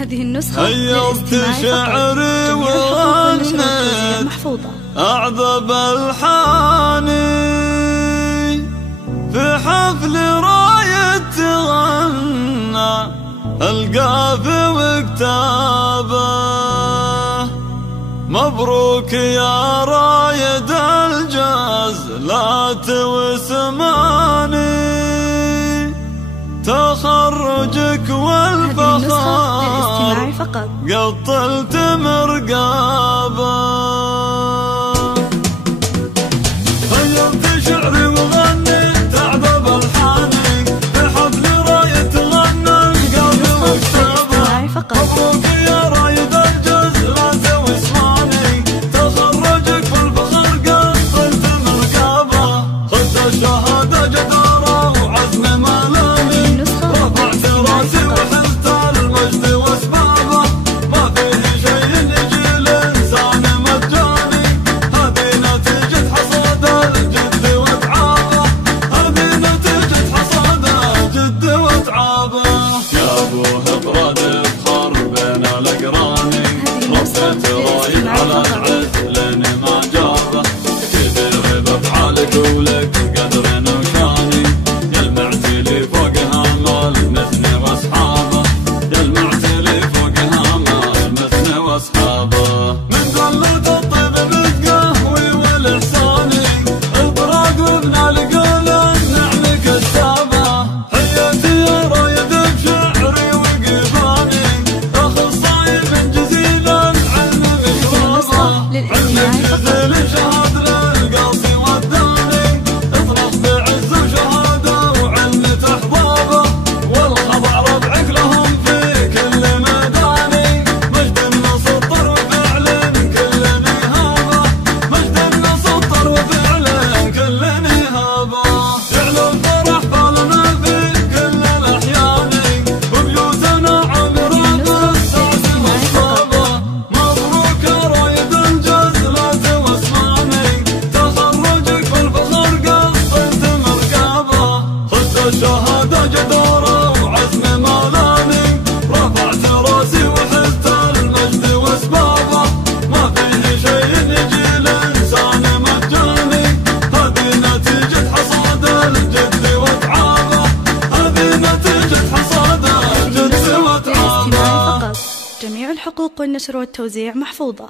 هذه النسخة للاستماع فقط. جميع الحقوق والنشر والتوزيع محفوظة. أعذب الحاني في حفل راية تغنى القافي وكتابه. مبروك يا رايد الجاز لا توسماني، تخرجك والفخار قطلت مرقابه. غيرت شعري وغني تعذب الحاني في حفل راية تغنى القافي وكتابه. مبروك يا رايد الجاز لا توسماني، تخرجك والفخار قطلت مرقابه. خذ الشهادة جدارة وعزم ملامي، رفعت راسي وحزت المجد واسبابه. ما فيه شيء يجي الانسان مجاني، هذه نتيجة حصاد الجد وتعابه. هذه نتيجة حصاد الجد وتعابه. يا ابوه براد افخر بين الاقراني، ربيت رايد على العز لين ما جابه. كبير بافعالك ولك قدر وشاني، يلمعت لي فوق هامال مثني واصحابه. يلمعت لي فوق هامال مثني واصحابه. من ظلت الطيب بالقهوي والاحساني، البراق وابن القول النعم كتابه. حياتي يا رايد بشعري وقفاني، اخصائي من جزيل العلم مشربه. علمك جزيل شهاد للقاصي والداني، اطرح بعز وشهاده وعلم تحضابه. والخضع ربعك لهم في كل ميداني، مجد مسطر وفعل كل نهابه. مجد مسطر وفعل كل نهابه. يعلو الفرح بالنا في كل الاحيان، وبيوتنا عمره بالسعد والصابه. مبروك يا رايد الجاز لا توسماني، تخرجك بالفخر قطلت مرقابه. خذ الشهاده جداره وعزم ملامي، رفعت راسي وحزت المجد واسبابه. ما فيه شيء يجي الانسان مجاني، هذه نتيجة حصاد الجد وتعابه. هذه نتيجة حصاد الجد وتعابه. جميع الحقوق والنشر والتوزيع محفوظة.